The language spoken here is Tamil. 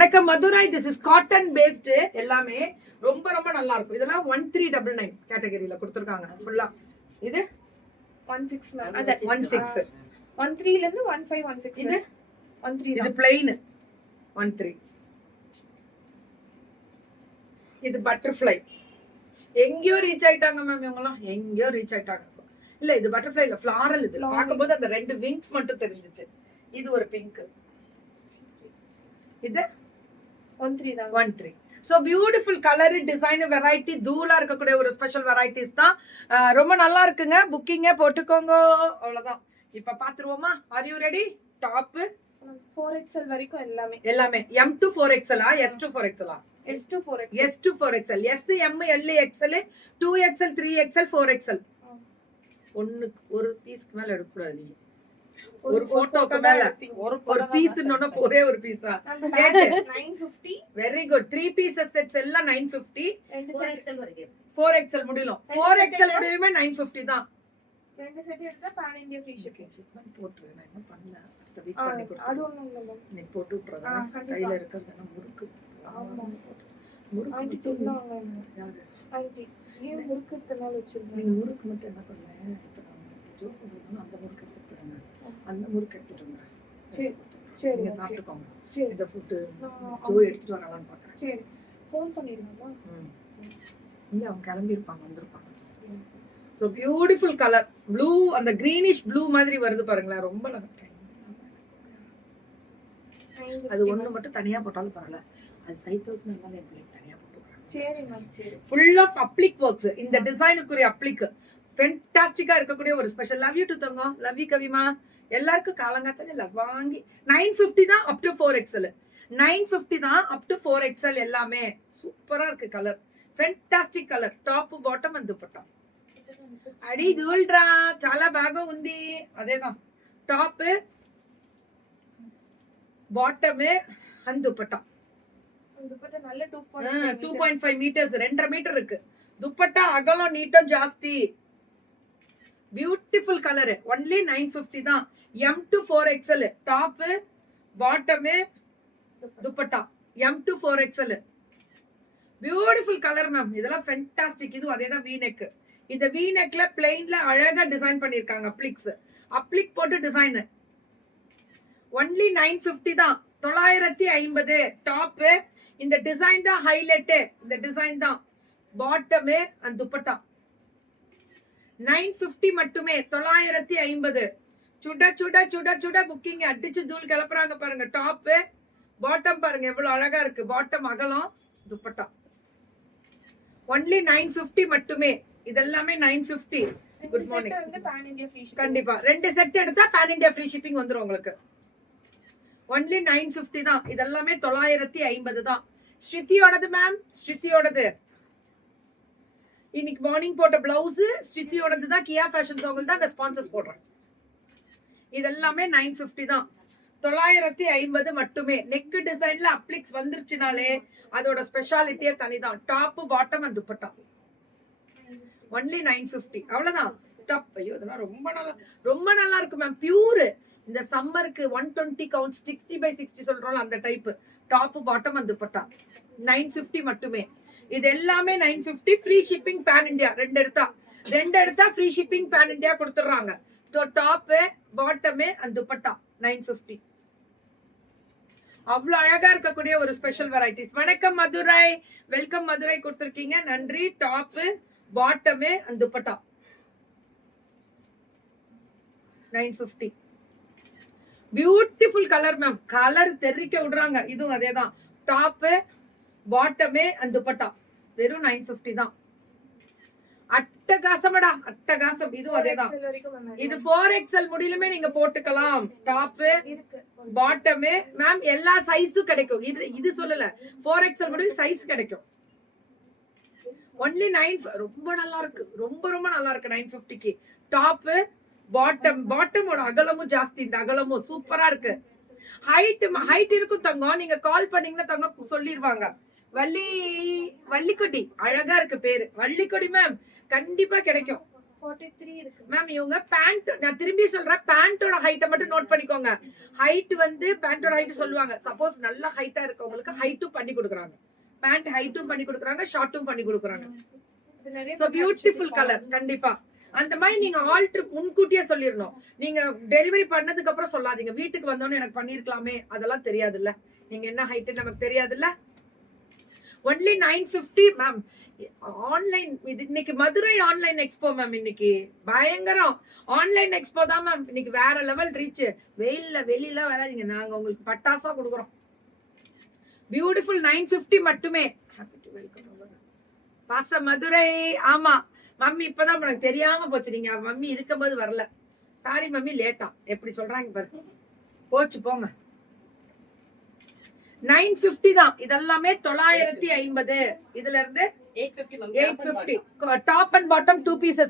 எனக்கு Madurai this is cotton based எல்லாமே ரொம்ப ரொம்ப நல்லா இருக்கும். இதெல்லாம் 1399 கேட்டகரியில கொடுத்துருக்காங்க ஃபுல்லா. இது 16 மேம். அது 16 13 ல இருந்து 15 16. இது 13 இது பிளைன் 13. இது பட்டர்ஃப்ளை. எங்கேயோ ரீச் ஆயிட்டாங்க மேம் இவங்கலாம், எங்கேயோ ரீச் ஆயிட்டாங்க. இல்ல இது பட்டர்ஃப்ளை இல்ல, ஃப்ளாரல். இது பார்க்கும்போது அந்த ரெண்டு விங்ஸ் மட்டும் தெரிஞ்சிச்சு. இது ஒரு பிங்க். இது 13 தான். 13. So beautiful colour, design, variety, தூளா இருக்கக்கூடிய ஒரு ஸ்பெஷல் வெரைட்டிஸ் தான். ரொம்ப நல்லா இருக்குங்க. புக்கிங்கே போட்டுக்கோங்க. அவ்வளவுதான். இப்ப பாத்துருவோமா? Are you ready? Top 4XL வரைக்கும் எல்லாமே எல்லாமே M to 4XL ah S to 4XL ah? S to 4XL. S to 4XL. S M L XL 2XL 3XL 4XL. ஒண்ணுக்கு ஒரு பீஸ்க்கு மேல எடுக்க கூடாது. நீ ஒரு போட்டோக்கு மேல ஒரு பீஸ் இன்னொன்னு ஒரே ஒரு பீஸா? 950. Very good. 3 பீசஸ் செட்ஸ் எல்லாம் 950. 4XL வரைக்கும். 4XL முடியலாம். 4XL முடியுமே 950 தான். ரெண்டு செட் எடுத்தா pan India free shipping. Shipment போட்டுரு. நான் என்ன பண்ணல, அடுத்த வீக் பண்ணி கொடுத்து. அது ஒண்ணும் இல்ல மேம். நீ போட்டு விட்டுறதா? கையில இருக்கிறது முறுக்கு. ஆமா. முறுக்கு ஆண்டி சொன்னாங்க. யாரு? ஆண்டி ஏன் முறுக்கு தனால வச்சிருக்கீங்க? நீங்க முறுக்கு மட்டும் என்ன பண்ணல, இப்ப நான் ஜோ ஃபுட்னா அந்த முறுக்கு எடுத்துட்டு போறேன். அந்த முறுக்கு எடுத்துட்டு வரேன். சரி சரி, நீங்க சாப்பிட்டுக்கோங்க. சரி. இந்த ஃபுட் ஜோ எடுத்துட்டு வரலாம்னு பாக்குறேன். சரி, ஃபோன் பண்ணிருவாமா? இல்ல அவங்க கிளம்பி இருப்பாங்க, வந்திருப்பாங்க. சோ பியூட்டிஃபுல் கலர் ப்ளூ, அந்த கிரீனிஷ் ப்ளூ மாதிரி வருது பாருங்களேன். ரொம்ப அது ஒண்ணு மட்டும் தனியா போட்டாலும் பரவாயில்ல. அது 5000 மேல எங்களுக்கு தனியா போட்டுறேன். சரி மேம். சரி. Full of applique works. இந்த டிசைனுக்குரிய அப்ளிக் ஃபென்டாஸ்டிக்கா இருக்கக்கூடிய ஒரு ஸ்பெஷல். லவ் யூ டு தங்கம். லவ் யூ கவிமா. எல்லாருக்கும் காலங்காத்தால லவ் வாங்கி 950 தான் அப் டு 4XL. 950 தான் அப் டு 4XL. எல்லாமே சூப்பரா இருக்கு. Colour fantastic colour. Top bottom and dupatta. అడి దూల్డ్రా చాలా బాగా ఉంది. అదేదా top bottom and dupatta. Dupatta நல்ல 2.5 மீட்டர்ஸ், 2.5 மீட்டர் இருக்கு. దుపట్టా அகலம் நீட்டம் ஜாஸ்தி. Beautiful colour. ஒன்லி 950 தான். M to 4XL. Top bottom dupatta M to 4XL. Beautiful colour ma'am. இதெல்லாம் ஃபென்டாஸ்டிக். இது அதேதான் V neck. இந்த V neckல பிளைன்ல அழகா டிசைன் பண்ணிருக்காங்க. அப்ளிக் போட்டு டிசைன். ஒன்லி 950 தான். 950. டாப் இந்த டிசைன் தான் ஹைலைட். இந்த டிசைன் தான். பாட்டம் அண்ட் துப்பட்டா 950 மட்டுமே. 950. சுட சுட சுட சுட புக்கிங் அடிச்சு தூள் கிளப்புறாங்க பாருங்க. டாப் பாட்டம் பாருங்க எவ்வளவு அழகா இருக்கு. பாட்டம் அகலம், துப்பட்டா ஒன்லி 950 மட்டுமே. இதெல்லாமே 950. Good morning. வந்து பான் இந்தியா ஃப்ரீ ஷிப்பிங். கண்டிப்பா 2 செட் எடுத்தா பான் இந்தியா ஃப்ரீ ஷிப்பிங் வந்துரும் உங்களுக்கு. ஒன்லி 950 தான். இதெல்லாமே 950 தான். ஸ்ருதியோடது மேம். ஸ்ருதியோடது இன்னைக்கு மார்னிங் போட்ட பிளவுஸ் ஸ்ருதியோடது தான். கியா ஃபேஷன்ஸ் அவங்க தான் அந்த ஸ்பான்சர்ஸ் போடுறேன். இதெல்லாமே 950 தான். 950 மட்டுமே. நெக் டிசைன்ல அப்ளிக்ஸ் வந்துருச்சுனாலே அதோட ஸ்பெஷாலிட்டியே தனிதான். Top bottom and dupatta only 950. அவ்வளவுதான். டாப். ஐயோ இதெல்லாம் ரொம்ப நல்லா இருக்கு மேம். பியூர். இந்த சம்மருக்கு 120 கவுண்ட் 60/60 சொல்றோம்ல அந்த type. Top bottom and dupatta 950 மட்டுமே. இது எல்லாமே 950. Free shipping pan India. ரெண்டு எடுத்தா ஃப்ரீ ஷிப்பிங் பேன் இந்தியா கொடுத்துறாங்க. Top bottom and dupatta 950. அவ்வளவு அழகா இருக்கக்கூடிய ஒரு ஸ்பெஷல் வெரைட்டிஸ். வணக்கம் மதுரை. வெல்கம் மதுரை கொடுத்திருக்கீங்க. நன்றி. Top bottom and dupatta 950. Beautiful colour ma'am. Colour தெரிக்க விடுறாங்க. இதுவும் அதேதான். டாப் பாட்டம் அண்ட் துப்பட்டா வெறும் 950 தான். அட்டகாசமடா அட்டகாசம். இதுவும் அதேதான். இது 4XL முடியலுமே நீங்க போட்டுக்கலாம். டாப் பாட்டம் மேம் எல்லா சைஸும் கிடைக்கும். இது சொல்லல. 4XL முடியல் சைஸ் கிடைக்கும். ஒன்லி 9. ரொம்ப நல்லா இருக்கு. ரொம்ப நல்லா இருக்கு 950க்கு. டாப் பாட்டமோட அகலமும் ஜாஸ்தி. இந்த அகலமும் சூப்பரா இருக்கு. ஹைட் இருக்கும் தங்கம். நீங்க கால் பண்ணீங்கன்னா தங்கம் சொல்லிடுவாங்க. வள்ளிக்கொடி. அழகா இருக்கு பேரு வள்ளிக்கொடி மேம். கண்டிப்பா கிடைக்கும். 43 இருக்கு. மேம் இவங்க பேண்ட், நான் திரும்பி சொல்றேன், பேண்டோட ஹைட்டை மட்டும் நோட் பண்ணிக்கோங்க. ஹைட் வந்து பேண்டோட ஹைட் சொல்லுவாங்க. சப்போஸ் நல்ல ஹைட்டா இருக்கவங்களுக்கு ஹைட்டும் பண்ணி கொடுக்குறாங்க, பேண்ட் ஹைட்டும் பண்ணி கொடுக்குறாங்க, ஷார்ட்டும் பண்ணி கொடுக்குறாங்க. இது நிறைய சோ பியூட்டிஃபுல் கலர். கண்டிப்பா அந்த மாதிரி நீங்க ஆல்டர் முன்கூட்டியே சொல்லிடணும். நீங்க டெலிவரி பண்ணதுக்கு அப்புறம் சொல்லாதீங்க, வீட்டுக்கு வந்தோன்னு எனக்கு பண்ணிருக்கலாமே, அதெல்லாம் தெரியாதுல்ல, நீங்க என்ன ஹைட் நமக்கு தெரியாதுல்ல. Only 950 ma'am. ஆன்லைன் இது இன்னைக்கு மதுரை ஆன்லைன் எக்ஸ்போ மேம், இன்னைக்கு பயங்கரம் ஆன்லைன் எக்ஸ்போ தான் மேம். இன்னைக்கு வேற லெவல் ரீச். வெளியில வராதீங்க, நாங்க உங்களுக்கு பட்டாசா கொடுக்குறோம். பியூட்டிஃபுல் 950 மட்டுமே. ஹாப்பி டு வெல்கம் பாச மதுரை. ஆமா மம்மி, இப்பதான் எனக்கு தெரியாம போச்சு, நீங்க மம்மி இருக்கும்போது வரல. சாரி மம்மி, லேட்டா எப்படி சொல்றாங்க பாரு, போச்சு போங்க. 950 தான். இதெல்லாமே 950. இதுல இருந்து 850. Top and bottom 2 pieces.